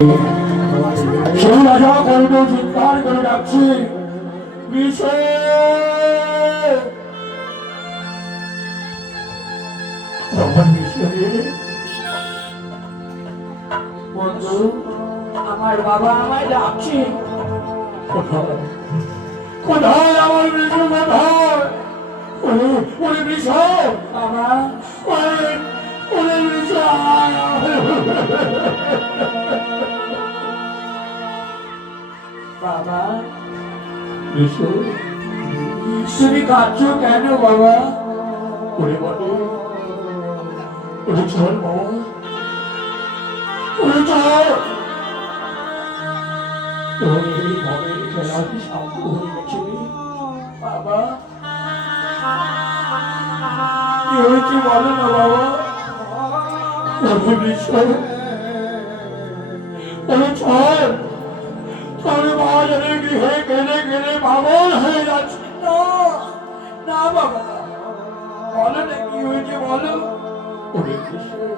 সেই রাজা কর্ণ চিৎকার করে ডাকছে, বন্ধু, আমার বাবা আমায় ডাকছে। কোথায় আমার বিষ্ণু? কোথায় ওরে বিষ্ণু? বাবা, ওরে বিষ্ণু! বাবা, বিষ্ণু, তুমি কাঁদছো কেন বাবা? ওরে বটে, ওরে চল বাবা, ওরে চল। তোর এই ভবের খেলা কি শান্ত হয়ে গেছে? বাবা, কি হয়েছে বলো না বাবা? ওরে বিষ্ণু, ওরে চল। তোর বাজারে গৃহে গেলে গেলে পাগল হয়ে যাচ্ছে। না, না বাবা, বলো না কি হয়েছে বলো। ওরে বিষ্ণু,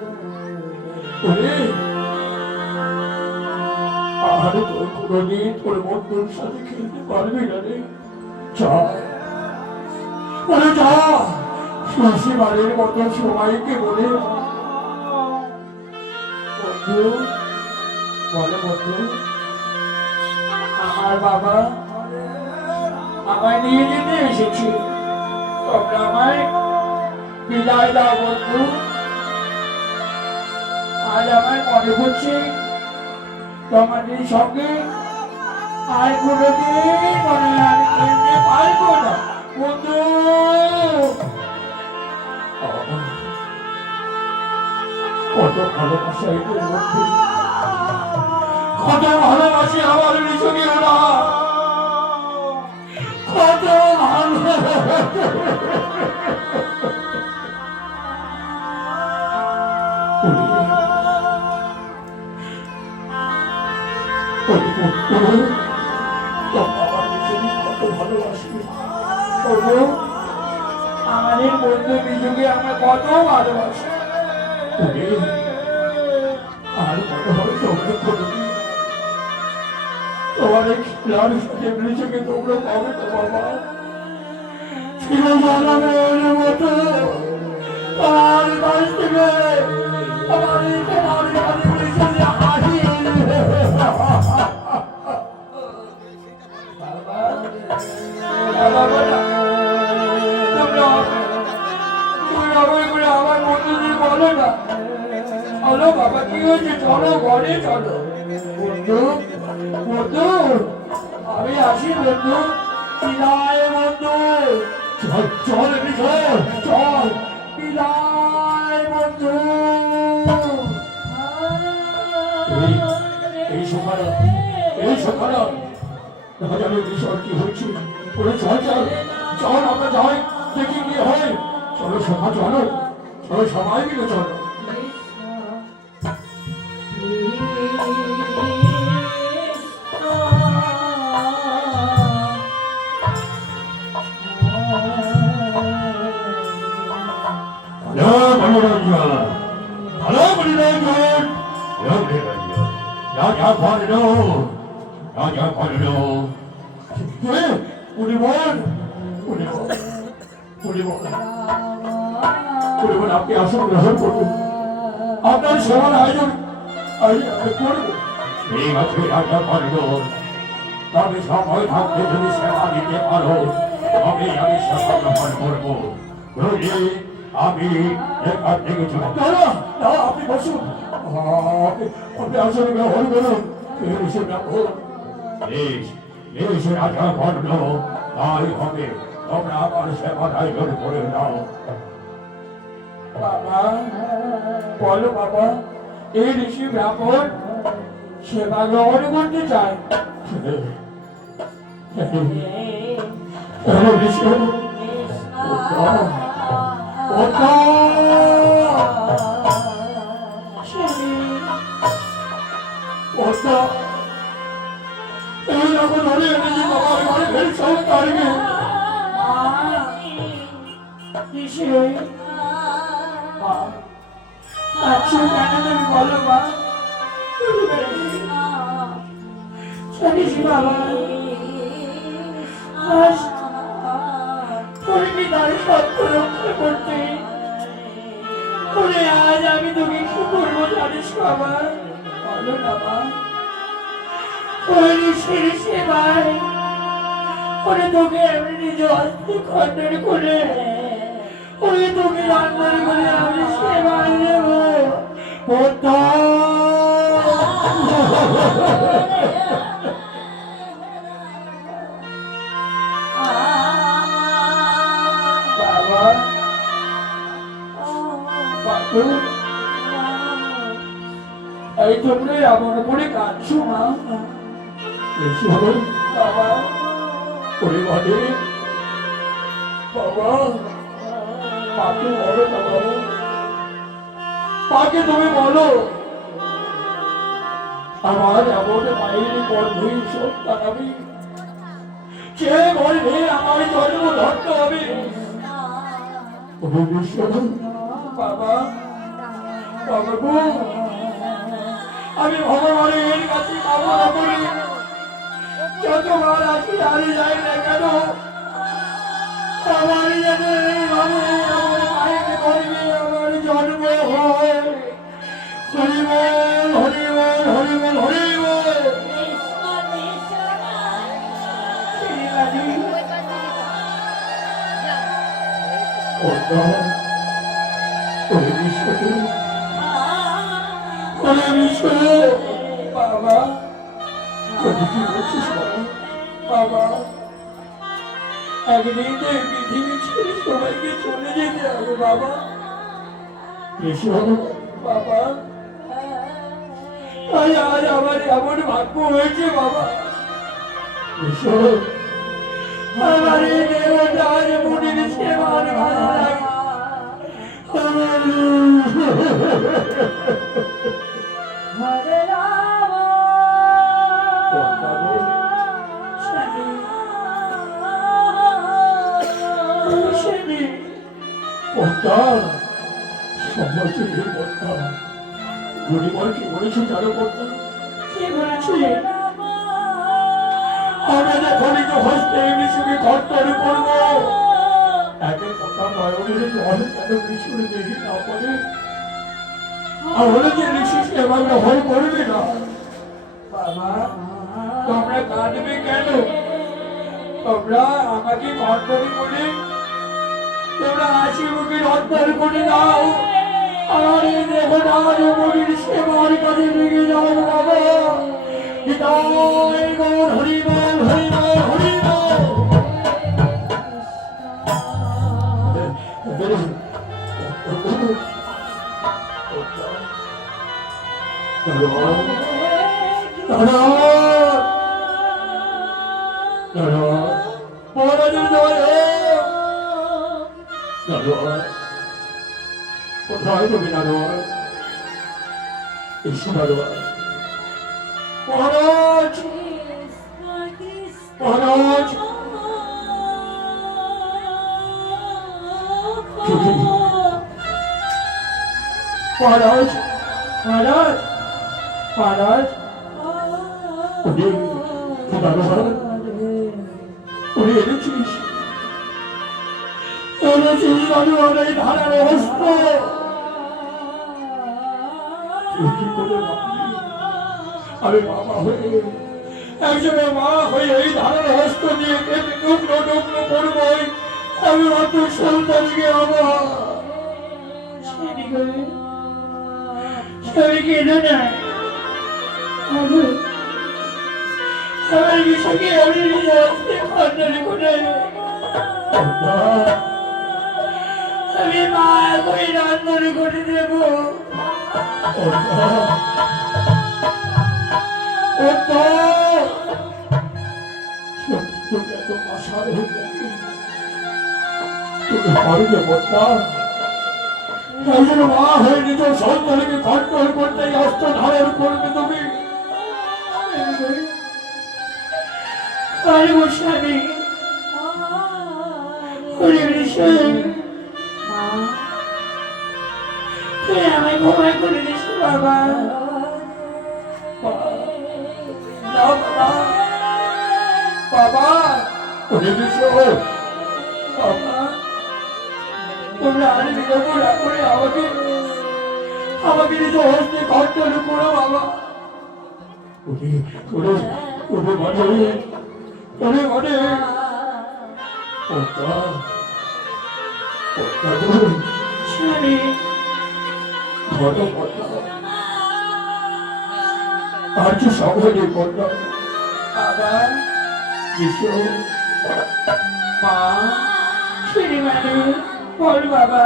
ওরে আর তোর কোনদিন তোর বন্ধুর সাথে খেলতে পারবি না রে। চা ওরে চা, শশীবারের মতো সবাইকে বলে বন্ধু, বলো বন্ধু। আমার বাবা আমায় নিয়ে যেতে এসেছে, তোমরা আমায় বিদায় দাও বন্ধু। আজ আমার মনে হচ্ছে তোমাদের সঙ্গে আর কোনোদিন মনে হয় আমি খেলতে পারবো না বন্ধু। কত ভালোবাসা এদের মধ্যে, কত ভালোবাসি আমার নিজকে ওরা, কত আমাদের বন্ধু নিজকে আমরা কত ভালোবাসি। আর মনে হয় তোমরা কোনোদিন তোমাদের খেলার সাথে নিজেকে তোমরা পাবে তো বাবা। চিরজনমের মতো তোমার কাছ থেকে তোমার খেলার সাথে নিজেকে হাসি। আমার বন্ধুদের বলো না, চলো বাবা, কি হয়েছে? চলো ঘরে চলো বন্ধু। বন্ধু, আমি আসি বন্ধু। বিদায় বন্ধু। চল চল এমনি চল চল। বিদায় বন্ধু। এই সকালে রাজারের বিষয় কি হয়েছে? ওরে চল চল চল, আমরা যাই দেখি কি হয়। চলো সভা, চলো চলো সবাই মিলে চলো। রাজা কর্ণ, রাজা কর্ণ, আপনি আসন গ্রহণ করুন, আপনার সেবার আয়োজন করব। ঠিক আছে রাজা কর্ণ, তবে সময় থাকতে যদি সেবা দিতে পারো তবে আমি সেবা গ্রহণ করবো। আমি এখান থেকে চলে আপনি বসুন, আপনি আসলে গ্রহণ করুন। রাজা কর্ণ, তাই হবে, তোমরা আমার সেবার আয়োজন করে দাও। বাবা, বলো বাবা, এই ঋষি ব্রাহ্মণ সেবা গ্রহণ করতে চায়। আচ্ছা কেন তুমি বলো মা? জানিস বাবা, আজ তোর পিতার সত্য রক্ষা করতে ওরে আজ আমি তোকে কি করবো জানিস বাবা? বলো না মা। ওই ঋষির সেবায় ওরে তোকে আমি নিজ হস্তে খণ্ডন করে ওরে তোকে রান্নার করে আমি সেবায় দেব। পোতা বাবা, বাবু, এই তোমরা আমার উপরে কাঁদছো মা? বেশি হবে বাবা, ওরে বাদে বাবা, মাকে বলো না বাবা, মাকে তুমি বলো আমার এমন মায়ের গর্ভই সন্তান আমি, যে গর্ভে আমার জন্ম ধরতে হবে। ওরে বিশ্বনাথ বাবা, বাবা গো, আমি ভগবানের কাছে কামনা করি যতবার আসি হারে যাই না কেন আমার যেন এইভাবে আমার মায়ের গর্ভে আমার জন্ম হয়। হরিবল হরিবল হরিবল হরিবল। পোতা ওরে বিশ্বনাথ ওরে বিশ্ব বাবা, তুই কি বলছিস বাবা? বাবা, একদিন তো এই পৃথিবী ছেড়ে সবাইকে চলে যেতে হবে বাবা। বিশ্বনাথ বাবা, তাই আজ আমার এমন ভাগ্য হয়েছে বাবা, বিশ্বনাথ আমার এই দেহটা আজ মুনির সেবার কাজে লাগে। স্বামী, পোতা সমাজে পোতা গরিবর কি বলেছে জানো পোতা? কি বলেছি? আমরা যখন নিজ হস্তে বিশুকে খর্তন করবো একে কথা নয়নের জল কেন বিশুরে দেখি না পড়ে আর হলে যে ঋষি সেবা গ্রহণ করবে না। বাবা, তোমরা কাঁদবে কেন? তোমরা আমাকে কর্তন করে তোমরা হাসি মুখে রত্তর করে দাও। আমার এই দেহটা আজ মুনির সেবার কাজে লেগে যাও বাবা। হৃদয় গৌর হরিবল হরিবল হরিবল। মহারাজের জয় হোক। কোথায় তুমি নারোয়ার? এসো নারোয়ার। মহারাজ, মহারাজ, মহারাজ, মহারাজ, মহারাজ, উনি নারোয়ার উনি এনেছিস এনেছিস নারোয়ার এই ধারার হস্ত। তুই কি করে ভাবলি আমি বাবা হয়ে একজনের মা হয়ে এই ধারার হস্ত নিয়ে কেটে টুকরো টুকরো করবই আমি অত সন্তানকে আমার আমি কেঁদে না। আমার বিষয়কে আমি নিজে হস্তে খণ্ডন করে আমি মা করে রান্নার করে দেব। তুমি এত আশার হয়ে গেলি তুমি পারবে বোধা একজন মা হয়ে নিজ সন্তানকে কন্ট্রোল করতে অস্ত্র ধারণ করবে তুমি পারব স্বামী। হরে কৃষ্ণ, তুই আমায় ক্ষমা করে দিস বাবা। মা, না বাবা, ওরে বিশ্ব বাবা তোমরা আর বিলম্ব না করে আমাকে নিজ হস্তে কর্তন করো বাবা। ওরে ওরে ওরে মানে ওরে মানে ওটা ওটা স্বামী ধরো ওটা আর কি সঙ্গে ওটা বাবা বিশ্ব মা শ্রীমানি বল বাবা।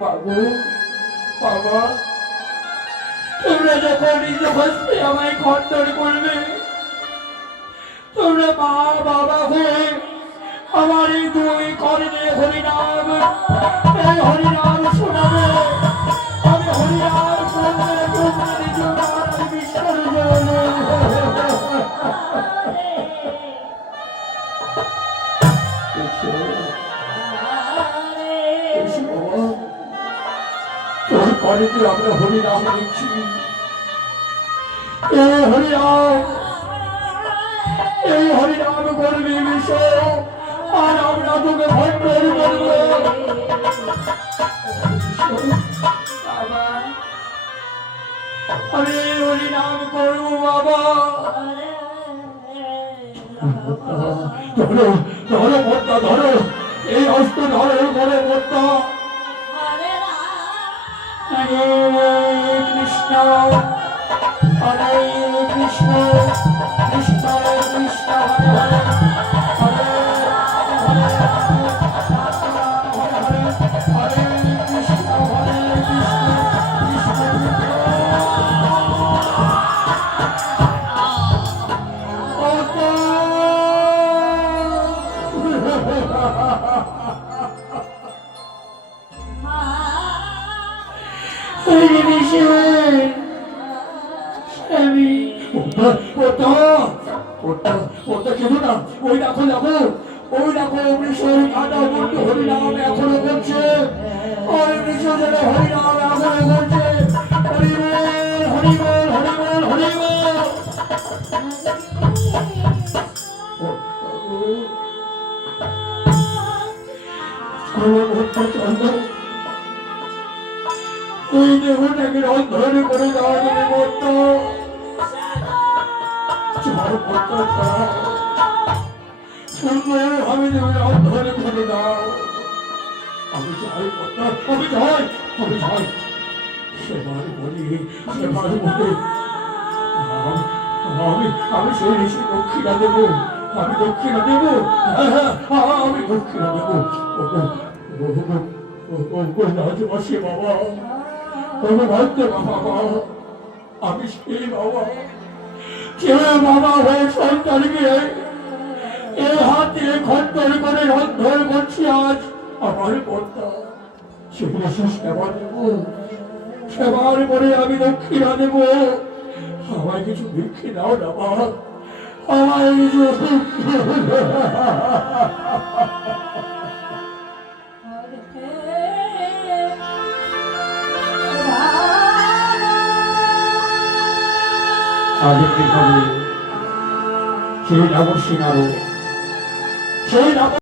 বাবু বাবা তোমরা যখন নিজ হস্তে আমায় খণ্ডন করবে তোমরা মা বাবা হয়ে আমার এই দুই কর্ণে হরিনাম এই হরিনাম শোনাবে। আমি হরিনাম শুনলে তোমরা নিজ নাম বিসর্জন তোর কলেজে আমরা হরিনাম দিচ্ছি এই হরিনাম করবি বিষয় আর আমরা তোকে ভণ্ডর করবো। বাবা আমি হরিনাম করবো বাবা। ধরো ধরো পদ্মা ধরো এই অস্ত্র ধরো ধরো পদ্মা হরে কৃষ্ণ হরে কৃষ্ণ কৃষ্ণ কৃষ্ণ হরে হরে হরে রাম হরে রাম হরে কৃষ্ণ কৃষ্ণ ওই দেখো দেখো ওই দেখো বৃষের কাটা বন্ধু হরিনাম এখনো করছে ওই বৃষ যেন হরিনাম এখনো করছে হরিবল হরিবল হরিবল হরিবল এই দেহটাকে অন্ধকারে করে দেওয়া যাবে মতো আমি দেবে অন্ধকারে করে দাও আমি চাই আমি চাই আমি চাই সেবার বলি সেবার বলি আমি আমি সেই ঋষি দক্ষিণা দেবো আমি দক্ষিণা দেবো আমি দক্ষিণা দেবো রাজবাসী বাবা ভাগ্য বাবা আমি সেই বাবা কেউ বাবা হয়ে সন্তানকে এ হাতে খণ্ডন করে রন্ধন করছি আজ আমার কর্তা সেগুলো সেবা দেব সেবার পরে আমি দক্ষিণা দেব আমায় কিছু ভিক্ষে দাও না বাবা আমায় কিছু আজকে সেই যাবো সিনারো সেই যাবো